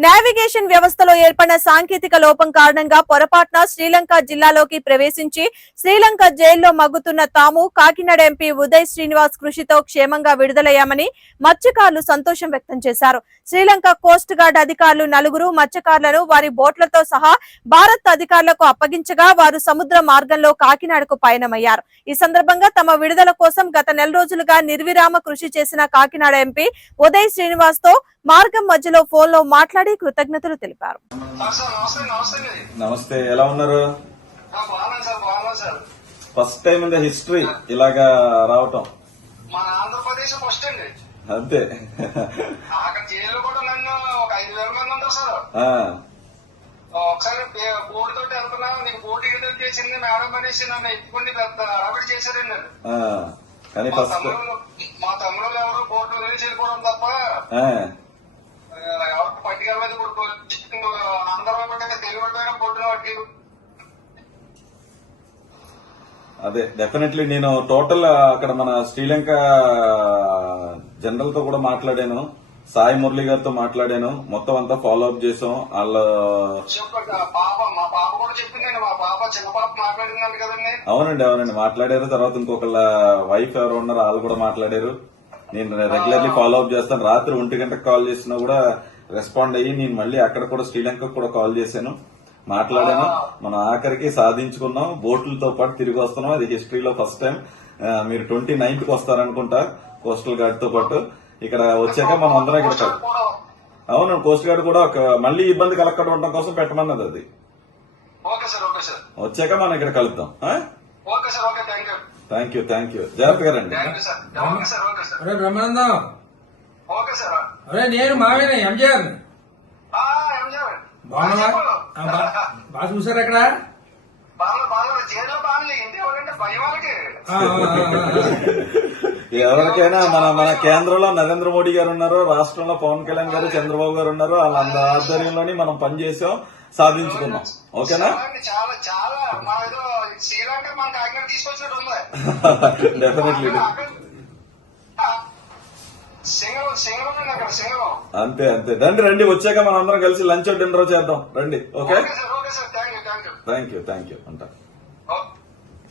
Navigation వ్యవస్థలో ఏర్పడిన సాంకేతిక లోపం కారణంగా పొరపాటున శ్రీలంక జిల్లాలోకి ప్రవేశించి శ్రీలంక జైల్లో మగ్గుతున్న తాము కాకినాడ ఎంపీ ఉదయ్ శ్రీనివాస్ కృషితో క్షేమంగా విడుదలయ్యామని మత్స్యకారులు సంతోషం వ్యక్తం చేశారు. శ్రీలంక కోస్ట్ గార్డ్ అధికారులు నలుగురు మత్స్యకారులను వారి బోట్లతో సహా భారత్ అధికారులకు అప్పగించగా వారు సముద్ర మార్గంలో కాకినాడకు పయనమయ్యారు. ఈ సందర్భంగా తమ విడుదల కోసం గత నెల రోజులుగా నిర్విరామ కృషి చేసిన కాకినాడ ఎంపీ ఉదయ్ శ్రీనివాస్తో మార్గం మధ్యలో ఫోన్లో మాట్లాడి కృతజ్ఞతలు తెలిపారు. నమస్తే నమస్తే అండి నమస్తే ఎలా ఉన్నారు? ఆ, బాగున్నాను సార్ బాగున్నాను sir first time in the history ఇలాగా రావటం. మన ఆంధ్రప్రదేశ్ ఫస్ట్ అండి అంతే. అక్కడ జైల్లో కూడా నన్ను ఒక ఐదు వేల మంది ఉంటారు సార్ ఆ, ఒకసారి బోర్డు తోటి వెళ్తున్నా నీకు బోర్డు చేసింది మేడం అనేసి నన్ను ఎత్తుకుని పెద్ద అరబడి చేశారండి మా ఫస్ట్ తమ్ముళ్ళు మా తమ్ముళ్ళు ఎవరు బోర్డు వదిలేసి వెళ్ళిపోవడం తప్ప అదే డెఫినెట్లీ నేను టోటల్ అక్కడ మన శ్రీలంక జనరల్తో కూడా మాట్లాడాను సాయి మురళి గారితో మాట్లాడాను మొత్తం అంతా ఫాలో అప్ చేసాం వాళ్ళ అవునండి అవునండి మాట్లాడారు తర్వాత ఇంకొకళ్ళ వైఫ్ ఎవరు ఉన్నారు వాళ్ళు కూడా మాట్లాడారు. నేను రెగ్యులర్లీ ఫాలో అప్ చేస్తాను. రాత్రి ఒంటి గంటకు కాల్ చేసినా కూడా రెస్పాండ్ అయ్యి నేను మళ్ళీ అక్కడ కూడా శ్రీలంకకు కూడా కాల్ చేశాను. మాట్లాడాను. మనం ఆఖరికి సాధించుకున్నాం. బోట్లతో పాటు తిరిగి వస్తున్నాం. అది హిస్టరీలో ఫస్ట్ టైం. మీరు ట్వంటీ నైన్త్కి వస్తారనుకుంటా కోస్టల్ గార్డ్తో పాటు. ఇక్కడ వచ్చాక మనం అందరం ఇక్కడ అవును కోస్ట్ గార్డ్ కూడా ఒక మళ్ళీ ఇబ్బంది కలగకుండా ఉండడం కోసం పెట్టమన్నది అది. Okay sir okay sir. వచ్చాక మనం ఇక్కడ కలుద్దాం. Okay sir okay thank you. Thank you జాగ్రత్తగా రండి. థ్యాంక్ అరే నేను మావేనే ఎంజీఆర్. బాగా చూసారు అక్కడ. ఎవరికైనా మన మన కేంద్రంలో నరేంద్ర మోడీ గారు ఉన్నారు రాష్ట్రంలో పవన్ కళ్యాణ్ గారు చంద్రబాబు గారు ఉన్నారు వాళ్ళ ఆధ్వర్యంలోని మనం పనిచేసాం సాధించుకున్నాం. ఓకేనా? చాలా అండి, చాలా చాలా మన ఏదో శ్రీలంక మన కాకినాడ తీసుకొచ్చినట్టు ఉంది డెఫినెట్లీ అక్కడ- ఆ, సింగం సింగం అండి అక్కడ సింగం అంతే అంతే. రండి రండి. వచ్చాక మనం అందరం కలిసి లంచ్ డిన్నర్ చేద్దాం. రండి okay? Thank you thank you అంటా